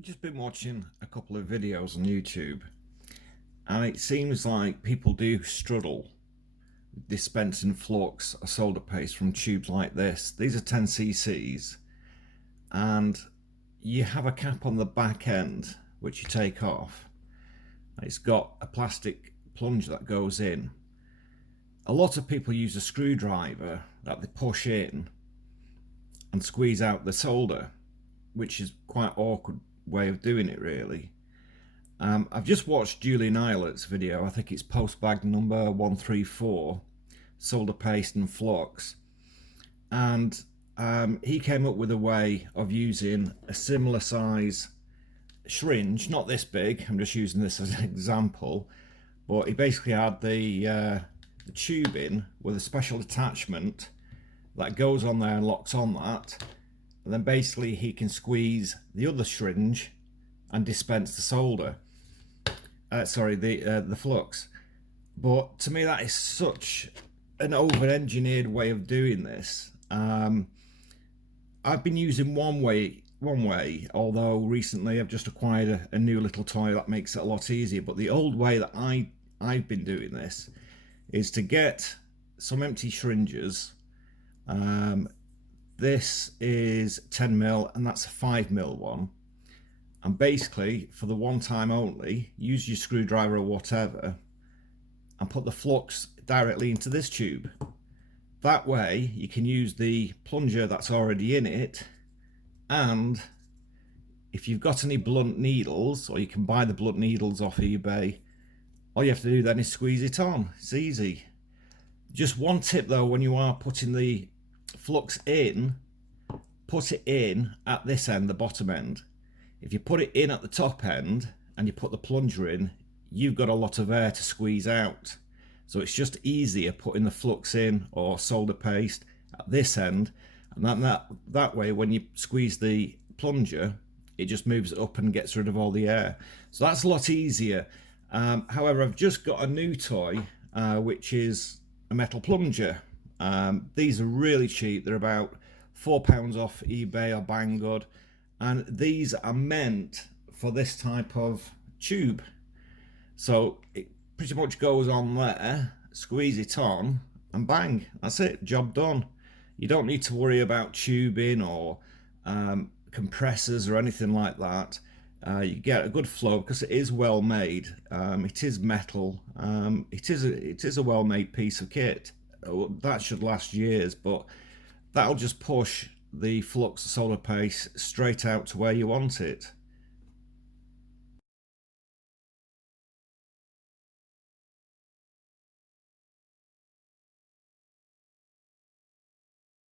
Just been watching a couple of videos on YouTube, and it seems like people do struggle with dispensing flux or solder paste from tubes like this. These are 10 cc's, and you have a cap on the back end which you take off. It's got a plastic plunger that goes in. A lot of people use a screwdriver that they push in and squeeze out the solder, which is quite awkward way of doing it, really. I've just watched Julian Eilert's video. I think it's post bag number 134, solder paste and flux, and he came up with a way of using a similar size syringe, not this big, I'm just using this as an example, but he basically had the tube in with a special attachment that goes on there and locks on that, and then basically he can squeeze the other syringe and dispense the solder. The flux. But to me, that is such an over-engineered way of doing this. I've been using one way, although recently I've just acquired a new little toy that makes it a lot easier. But the old way that I've been doing this is to get some empty syringes. This is 10ml, and that's a 5ml one. And basically, for the one time only, use your screwdriver or whatever and put the flux directly into this tube. That way you can use the plunger that's already in it, and if you've got any blunt needles, or you can buy the blunt needles off eBay, all you have to do then is squeeze it on. It's easy. Just one tip though, when you are putting the flux in, put it in at this end, the bottom end. If you put it in at the top end and you put the plunger in, you've got a lot of air to squeeze out. So it's just easier putting the flux in or solder paste at this end, and that way when you squeeze the plunger, it just moves it up and gets rid of all the air. So that's a lot easier. However, I've just got a new toy, which is a metal plunger. These are really cheap. They're about £4 off eBay or Banggood. And these are meant for this type of tube. So it pretty much goes on there, squeeze it on, and bang, that's it, job done. You don't need to worry about tubing or compressors or anything like that. You get a good flow because it is well made. It is metal. It is a well made piece of kit. That should last years, but that'll just push the flux solder paste straight out to where you want it.